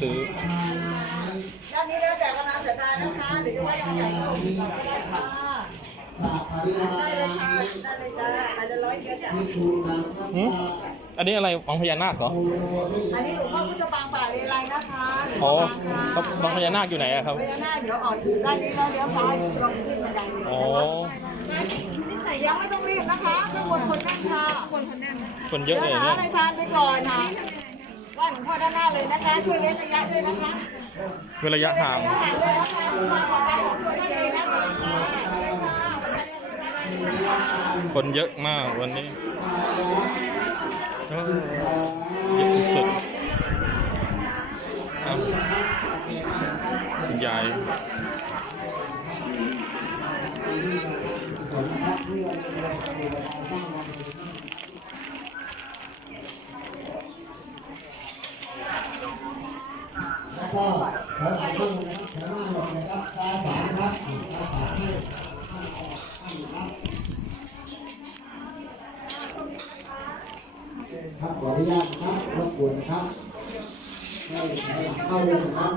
ซื้อด้านนี้แล้วแต่คณะเสียดายนะคะหรือจะว่ายังไงก็ได้ค่ะได้เลยค่ะได้เลยจ้าอาจจะร้อยเดียวจ้ะหืมอันนี้อะไรวังพญานาคเหรออันนี้หลวงพ่อพุทธปางป่าเรไรนะคะหลวงอ๋อพ่อปางวังพญานาคอยู่ไหนอะครับพญานาคเดี๋ยวออกอยู่ด้านนี้แล้วเลี้ยวซ้ายตรงขึ้นบันไดเลยอ๋อยังไม่ต้องรีบนะคะข้างบนคนนั่งค่ะคนคนนั่งคนเยอะเลยหาเนี่ยอะไรทานไปก่อนนะ ไหว่าหลวงพ่อด้านหน้าเลยนะคะ ช่วยเว้นระยะด้วยนะคะเว้นระยะห่างระยะห่างด้วยนะคะมาขอไปของตัวท่านเองนะคะคนเยอะมากวันนี้เออเยอะสุดๆอะคุณย แล้วก็ขอถ่ายรูปนะครับขอหน้าหลบนะครับตาฝานะครับตาฝาให้ครับขออนุญาตนะครับรบกวนนะครับให้ให้เข้าเลยนะครับ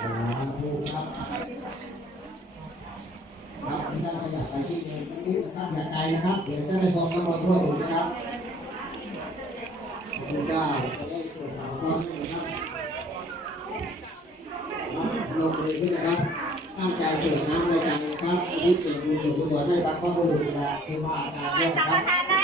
อ่าดูครับครับท่านขยับไปที่เดินนิดนะครับอย่าไกลนะครับ เดี๋ยวจะได้พงน้ำมันทั่วถึงนะครับขอบคุณเจ้า จะได้วจสอบข้อมูลนะครับลงเลยขึ้นนะครับตั้งใจเปิดน้ำในใจนะครับอันนี้เปิดมือถือตัวได้รับข้อมูลจากครับาอาจารย์ด้วยนะครับ